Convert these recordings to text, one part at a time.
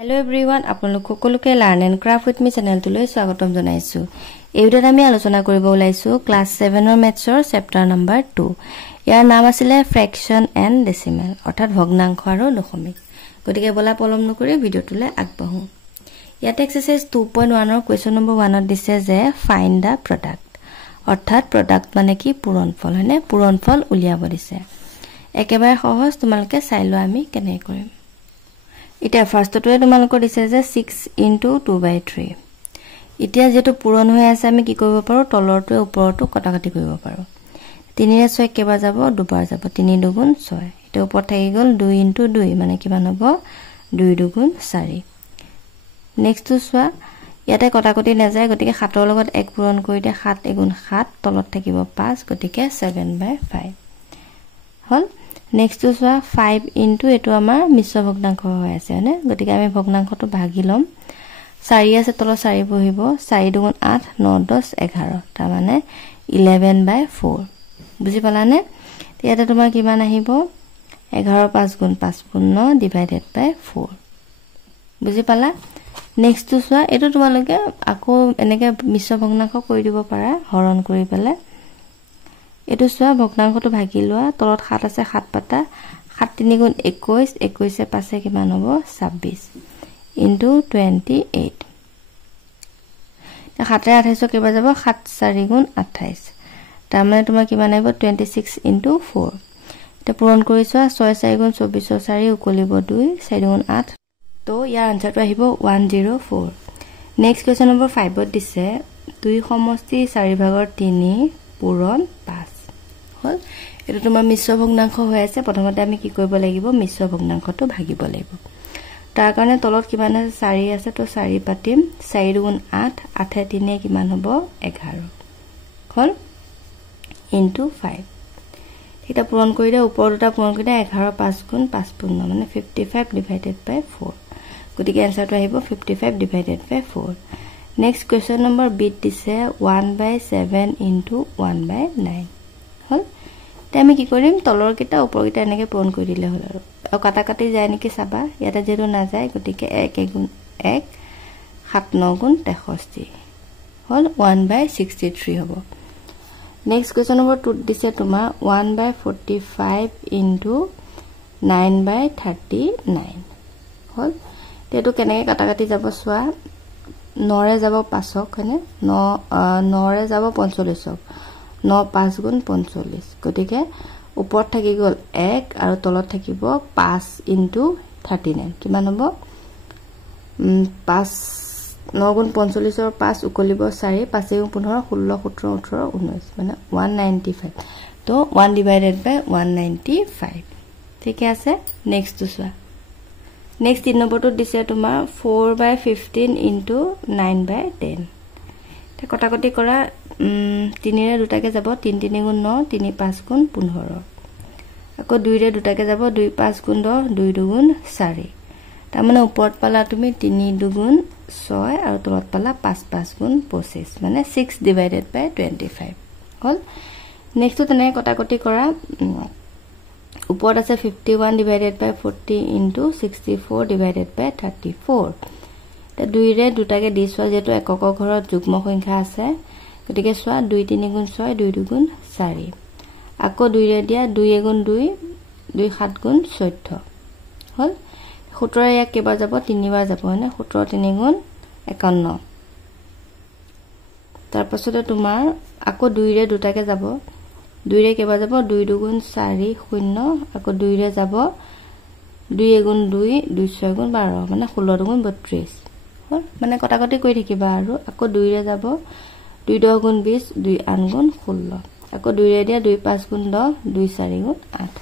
Hello everyone, আপোনালোক সকলোকে Learn and Craft with me channel তুলৈ স্বাগতম জনাইছো। এই ভিডিঅ'ত আমি আলোচনা কৰিব ওলাইছো ক্লাস 7 ৰ মেথছৰ চেপ্টাৰ নম্বৰ 2। ইয়াৰ নাম আছিল ফ্ৰেকশন এণ্ড ডেসিমেল, অৰ্থাৎ ভগ্নাংশ আৰু দশমিক। গতিকে বলা পলম নকৰি ভিডিঅ'টোলৈ আগবাঢ়ো। ইয়াত এক্সাৰসাইজ 2.1 ৰ কোৱেশ্চন নম্বৰ 1 ত দিছে যে ফাইন্ড দা প্ৰডাক্ট, অৰ্থাৎ প্ৰডাক্ট মানে কি পূৰণফল, হয়নে? পূৰণফল উলিয়াব দিছে। একেবাৰে সহজ, তোমালোকে চাই লোৱা আমি কেনে কৰিম। ইটা ফাৰ্ষ্টটোৱে তোমালোকৰ দিছে যে 6 * 2/3। এতিয়া যেটো পূৰণ হৈ আছে আমি কি কৰিব পাৰো, তলৰটোৱে ওপৰটো কটাকটি কৰিব পাৰো। 3 ৰে 6 কেবাৰ যাব, দুবাৰ যাব, 3 × 2 = 6। এটা ওপৰত থাকি গল 2 * 2 মানে কিমান হ'ব, 2 × 2 = 4। নেক্সটটো চোৱা, ইয়াতে কটাকটি না যায়, গতিকে 7 ৰ লগত 1 পূৰণ কৰি দিয়া, 7 × 7 তলত থাকিব 5, গতিকে 7/5 হল। নেক্সট তো সোয়া 5 * এটো আমাৰ মিশ্র ভগ্নাংশ হৈ আছে, হয়নে? গতিকে আমি ভগ্নাংশটো ভাগি লম। 4 আছে তল 4 বহিব, 4 × 2 = 8, 9 × 10 = 11, তাৰ মানে 11/4। বুজি পালানে? ইয়াতে তোমাৰ কিমান আহিব, 11 5 × 5 = 9 /4। বুজি পালা? নেক্সট তো সোয়া, এটো তোমালোকে আকৌ এনেকে মিশ্র ভগ্নাংশ কৰি দিব পাৰা, হৰণ কৰি পেলাই। এটো সোয়া ভগ্নাংশটো ভাগি লোৱা, তলত 7 আছে, 7 পাতা, 7 × 3 = 21, 21 * 5 কিমান হ'ব, 26 * 28। 7 ৰে 28 কেবাৰ যাব, 7 × 4 = 28, তাৰ মানে তোমাৰ কিমান আহিব, 26 * 4। এটা পূৰণ কৰি চোৱা, 6 × 4 = 24, 4 উকলিব 2, 4 × 8, তো ইয়াৰ আনসাৰটো আহিব 104। নেক্সট কোৱেশ্চন নম্বৰ 5 ত দিছে 2 সমষ্টি 4/3 পূৰণ 5 হল। এটো তোমাৰ মিশ্ৰ ভগ্নাংশ হৈ আছে। প্ৰথমতে আমি কি কৰিব লাগিব, মিশ্ৰ ভগ্নাংশটো ভাগিব লাগিব। তাৰ কাৰণে তলত কিমান আছে, 4 আছে, তো 4 পাতিম, 4 × 8, 8 × 3 কিমান হ'ব, 11 হল * 5। এটা পূৰণ কৰি দিয়া, ওপৰ দুটা পূৰণ কৰি দিয়া, 11 5 × 5 = 15 মানে 55/4। গতিকে আনসাৰটো আহিব 55/4। নেক্সট কোৱেশ্চন নম্বৰ বি দিছে 1/7 * 1/9 হল। তে আমি কি কৰিম, তলৰ কিটা ওপৰ কিটা এনেকে পূৰণ কৰি দিলে হল আৰু কাটা কাটি যায় নেকি চাবা, ইয়াতে যেটো না যায়, গতিকে 1 × 1 7 × 9 = 63 হল, 1/63 হ'ব। নেক্সট কোৱেশ্চন নম্বৰ 2 দিছে তোমাৰ 1/45 * 9/39 হল। তেটো কেনেকে কাটা কাটি যাব চোৱা, 9 ৰে যাব 5ক, হয়নে? 9 ৰে যাব 45ক, 9 5 × 45, গতিকে ওপৰত থাকি গল 1 আৰু তলত থাকিব 5 × 39 কিমান হ'ব, 5 9 × 45 ৰ 5 উকলিব 4, 5 × 15 16 17 18 19 মানে 195, তো 1/195 ঠিক আছে। নেক্সট তো চোৱা, নেক্সট 3 নম্বৰটো দিছে তোমাৰ 4/15 * 9/10। তে কটাকটি কৰা, 3 ৰে দুটাকে যাব, 3 × 3 = 9, 3 5 × 15, আকৌ 2 ৰে দুটাকে যাব, 2 5 × 10, 2 2 × 4, তাৰ মানে ওপৰত পালা তুমি 3 2 × 6 আৰু তলত পালা 5 5 × 25 মানে 6/25 হল। নেক্সট তেনে কটাকটি কৰা, ওপৰত আছে 51/40 * 64/34। তে 2 ৰে দুটাকে দি চোৱা, যেটো এককৰ ঘৰত যুগ্ম সংখ্যা আছে, গতিকে চোৱা 2 3 × 6, 2 2 × 4, আকৌ 2 ৰে দিয়া, 2 × 2 2 7 × 14 হল। 17 ৰে ইয়াক কেবাৰ যাব, 3 বাৰ যাব, হয়নে? 17 3 × 51। তাৰ পাছতে তোমাৰ আকৌ 2 ৰে দুটাকে যাব, 2 ৰে কেবাৰ যাব, 2 2 × 4 0, আকৌ 2 ৰে যাব, 2 × 2 2 6 × 12 মানে 16 2 × 32 হল। মানে কটাকটি কৰি থাকিবা আৰু আকৌ 2 ৰে যাব, 2 10 × 20, 2 8 × 16, আকৌ 2 ৰে দিয়া, 2 5 × 10, 2 4 × 8,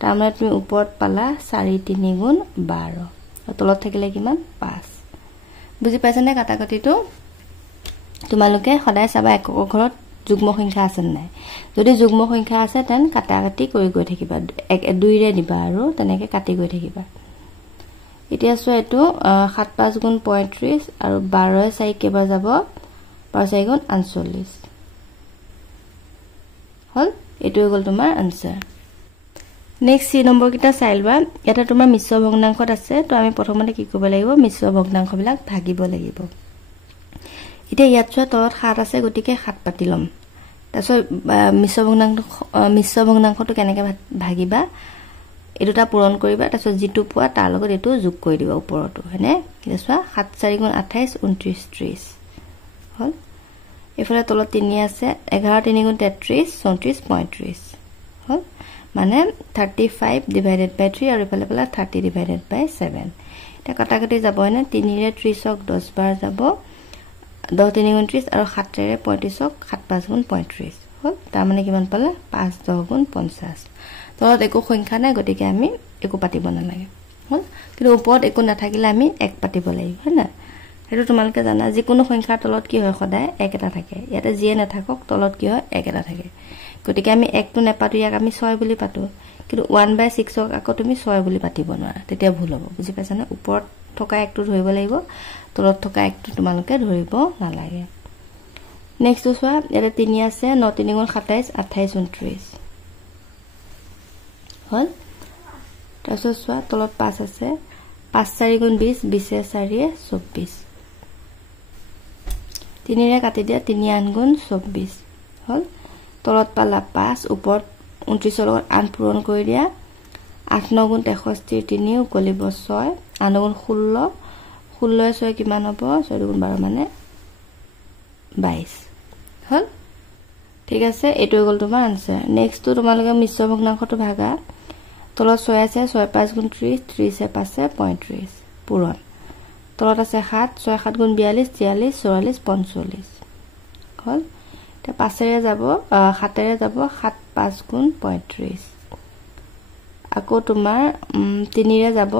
তাৰ মানে তুমি ওপৰত পালা 4 3 × 12 আৰু তলত থাকিলে কিমান, 5। বুজি পাইছানে কাটাকটিটো? তোমালোকে সদায় চাবা এককৰ ঘৰত যুগ্ম সংখ্যা আছে নাই। যদি যুগ্ম সংখ্যা আছে তেন কাটা কাটি কৰি গৈ থাকিবা, 2 ৰে দিবা আৰু তেনেকে কাটি গৈ থাকিবা। এতিয়া চোৱা, এইটো 7 5 × 35 আৰু 12 ৰে 4 কেবাৰ যাব, 12 4 × 48 হল। এইটো হৈ গল তোমাৰ আনসাৰ। নেক্সট 3 নম্বৰ কিটা চাই লোৱা এটা তোমাৰ মিশ্ৰ ভগ্নাংশত আছে তো আমি প্ৰথমতে কি কৰিব লাগিব মিশ্ৰ ভগ্নাংশবিলাক ভাগিব লাগিব এতিয়া ইয়াত চোৱা তলত 7 আছে গতিকে 7 পাতি লম তাৰছত মিশ্ৰ ভগ্নাংশটো কেনেকৈ ভাগিবা এটোটা পূৰণ কৰিবা তাৰছত যেটো পোৱা তাৰ লগত এটো যোগ কৰি দিবা ওপৰটো হয়নে এতিয়া চোৱা 7 4 গুণ 28 29 30 হল এফালে তলত 3 আছে 11 3 গুণ 33 34 35 হল মানে 35 divided by 3 আৰু এফালে পেলা 30 divided by 7 এটা কাটাকাটি যাব হয়নে 3 ৰে 30ক 10 বাৰ যাব 10 3 গুণ 30 আৰু 7 ৰে 35ক 7 5 গুণ 35 হল তাৰ মানে কিমান পালা 5 10 গুণ 50 তলত একো সংখ্যা নাই গতিকে আমি একো পাতিব নালাগে হল কিন্তু ওপৰত একো নাথাকিলে আমি এক পাতিব লাগিব হয় না এটো তোমালকে জানা যে কোনো সংখ্যাৰ তলত কি হয় সদায় এক এটা থাকে ইয়াতে যিয়ে নাথাকক তলত কি হয় এক এটা থাকে গতিকে আমি একটো নেপাতো ইয়াক আমি 6 বুলি পাতো কিন্তু 1/6ক আকৌ তুমি 6 বুলি পাতিব নোৱাৰা তেতিয়া ভুল হ'ব বুজি পাইছা না ওপৰত থকা একটো ধৰিব লাগিব তলত থকা একটো তোমালকে ধৰিব নালাগে নেক্সট চোৱা ইয়াতে 3 আছে 9 3 গুণ 27 28 29 হল তাৰছত চোৱা তলত 5 আছে 5 4 গুণ 20 20 4 24 3 ৰে কাটি দিয়া 3 8 গুণ 24 হল তলত পালা 5 ওপৰত 29 লগত 8 পূৰণ কৰি দিয়া 8 9 গুণ 63 3 উকলিব 6 8 গুণ 16 16 6 কিমান হ'ব 6 গুণ 12 মানে 22 হল ঠিক আছে এটো গল তোমাৰ আনসার নেক্সট তো তোমালকে মিশ্র ভগ্নাংশটো ভাগা তলত 6 আছে 6 5 গুণ 30 30 এ 5 35 পূৰণ তলত আছে 7 6 7 গুণ 42 43 44 45 হল তে 5 ৰে যাব 7 ৰে যাব 7 5 গুণ 35 আকৌ তোমাৰ 3 ৰে যাব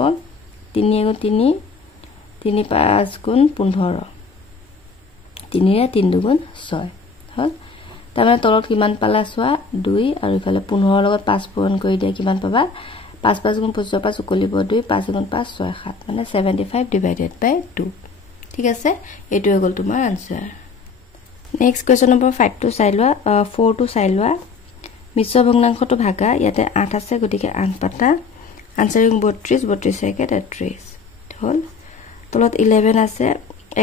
3 গুণ 3 3 5 গুণ 15 3 ৰে 3 দুগুণ 6 হল তাৰমানে তলত কিমান পালা চোৱা 2 আৰু ইফালে 15 লগত 5 পূৰণ কৰি দিয়া কিমান পাবা 5 5 গুণ 25 উকলিব 2 5 গুণ 5 6 7 মানে 75 divided by 2 ঠিক আছে এটো হৈ গল তোমাৰ আনসাৰ নেক্সট কোৱেশ্চন নম্বৰ 5 টো চাই লোৱা 4 টো চাই লোৱা মিশ্ৰ ভগ্নাংশটো ভাগা ইয়াতে 8 আছে গতিকে 8 পাতা আনসার 32 32 একে 33 হল তলত 11 আছে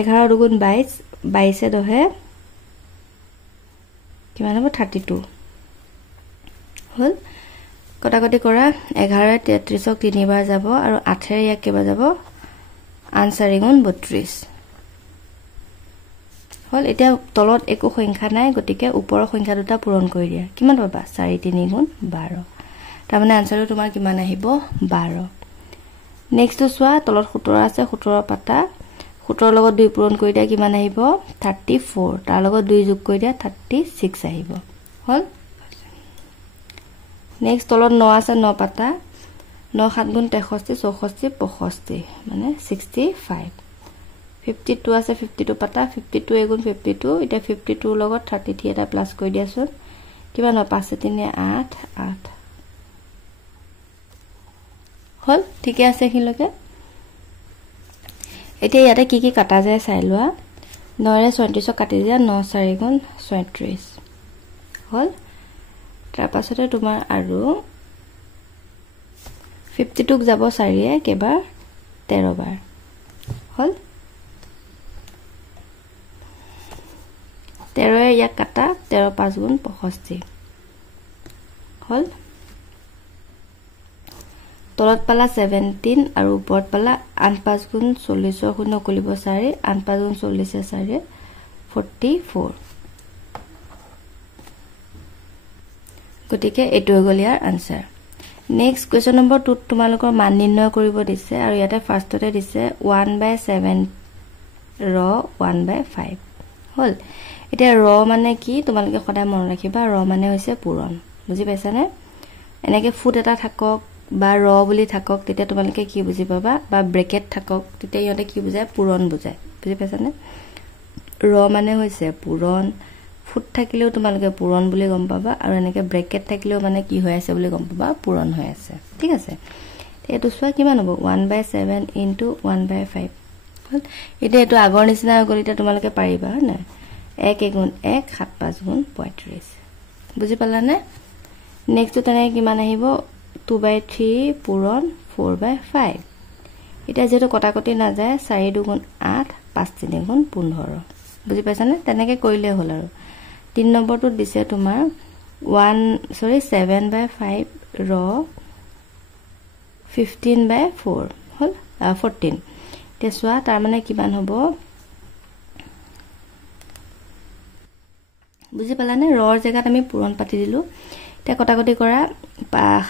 11 দুগুণ 22 22 এ দহে কিমান হ'ব 32 হল কটাকটি কৰা 11 33ক 3 বাৰ যাব আৰু 8 ৰে ইয়াক কেবা যাব আনসাৰ 32 হল এতিয়া তলত একো সংখ্যা নাই গতিকে ওপৰৰ সংখ্যা দুটা পূৰণ কৰি দিয়া কিমান পাবা 4 3 গুণ 12 তাৰ মানে আনসাৰটো তোমাৰ কিমান আহিব 12 নেক্সট চোৱা তলত 17 আছে 17 পাতা 17 লগত 2 পূৰণ কৰি দিয়া কিমান আহিব 34 তাৰ লগত 2 যোগ কৰি দিয়া 36 আহিব হল নেক্সট তলত 9 আছে 9 পাতা 9 7 গুণ 63 64 65 মানে 65 52 আছে 52 পাতা 52 গুণ 52 এটা 52 লগত 33 এটা প্লাস কৰি দিয়াছোন কিমান 5 3 8 8 হল ঠিক আছে হিলকে এতিয়া ইয়াতে কি কাটা যায় চাই লোৱা 9 ৰে 34 কাটি দিয়া 9 4 গুণ 36 হল তাৰ পাছতে তোমাৰ আৰু 52 ক যাব 4 এ কেবাৰ 13 বাৰ হল 13 এ ইয়াক কাটা 13 5 গুণ 65 হল তলত পালা 17 আৰু ওপৰত পালা 8 5 গুণ 40 গুণ নকলিব 4 8 5 গুণ 40 4 44 গতিকে এটো গল ইয়াৰ আনসাৰ নেক্সট কোৱেশ্চন নম্বৰ 2 তোমালোকৰ মান নিৰ্ণয় কৰিব দিছে আৰু ইয়াতে ফাৰ্ষ্টতে দিছে 1/7 ৰ 1/5 হল এতিয়া ৰ মানে কি তোমালোকে সদায় মনত ৰাখিবা ৰ মানে হৈছে পূৰণ বুজি পাইছানে এনেকে ফুট এটা থাকক বা ৰ বুলি থাকক তেতিয়া তোমালোকে কি বুজি পাবা বা ব্ৰেকেট থাকক তেতিয়া ইয়াতে কি বুজায় পূৰণ বুজায় বুজি পাইছানে ৰ মানে হৈছে পূৰণ ফুট থাকিলেও তোমালোকে পূৰণ বুলি গম পাবা আৰু এনেকে ব্ৰেকেট থাকিলেও মানে কি হৈ আছে বুলি গম পাবা পূৰণ হৈ আছে ঠিক আছে এটো চোৱা কিমান হ'ব 1/7 * 1/5 হল এটা এটো আগৰ নিচিনা গলিটা তোমালোকে পাৰিবা না 1 গুণ 1 7 5 গুণ 35 বুজি পালা না নেক্সট তেনে কিমান আহিব 2/3 পূৰণ 4/5 এটা যেটো কটাকটি না যায় 4 2 8 5 3 15 বুজি পাইছানে তেনেকে কৰিলে হ'ল আৰু 3 নম্বৰটো দিছে তোমাৰ 7/5 ৰ 15/4 হল 14 তে সোৱা তাৰ মানে কিমান হ'ব বুজি পালানে ৰৰ জায়গাত আমি পূৰণ পাতি দিলো তে কটাকটি কৰা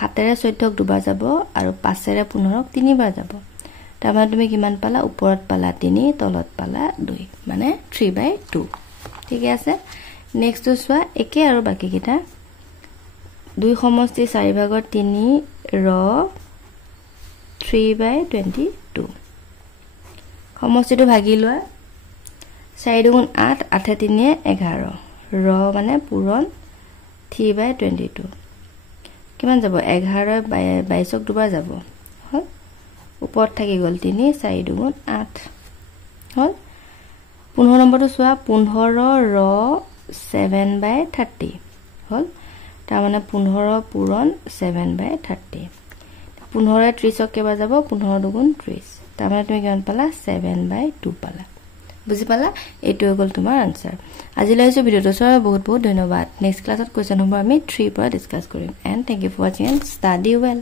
7 ৰে 14ক দুবাৰ যাব আৰু 5 ৰে 15ক তিনিবাৰ যাব তাৰ মানে তুমি কিমান পালা ওপৰত পালা 3 তলত পালা 2 মানে 3/2 ঠিক আছে নেক্সট সোৱা একে আৰু বাকি কিটা 2 সমষ্টি 4 ভাগৰ 3 ৰ 3/22 সমষ্টিটো ভাগি লোৱা 4 2 8 8 3 11 ৰ মানে পূৰণ 3/22 কিমান যাব 11 22ক দুবাৰ যাব হল ওপৰত থাকি গল 3 4 2 8 হল 15 নম্বৰটো সোৱা 15 ৰ 7/30 হল তাৰ মানে 15 পূৰণ 7/30 15 ৰে 30ক কেবাৰ যাব 15 2 30 তাৰ মানে তুমি কিমান পালা 7/2 পালা বুজি পালা এটো গল তোমাৰ আনসাৰ আজিলৈ এই ভিডিওটো চোৱাৰ বহুত বহুত ধন্যবাদ নেক্সট ক্লাছত কোৱেশ্চন নম্বৰ আমি 3 পৰা ডিসকাস কৰিম and thank you for watching and study well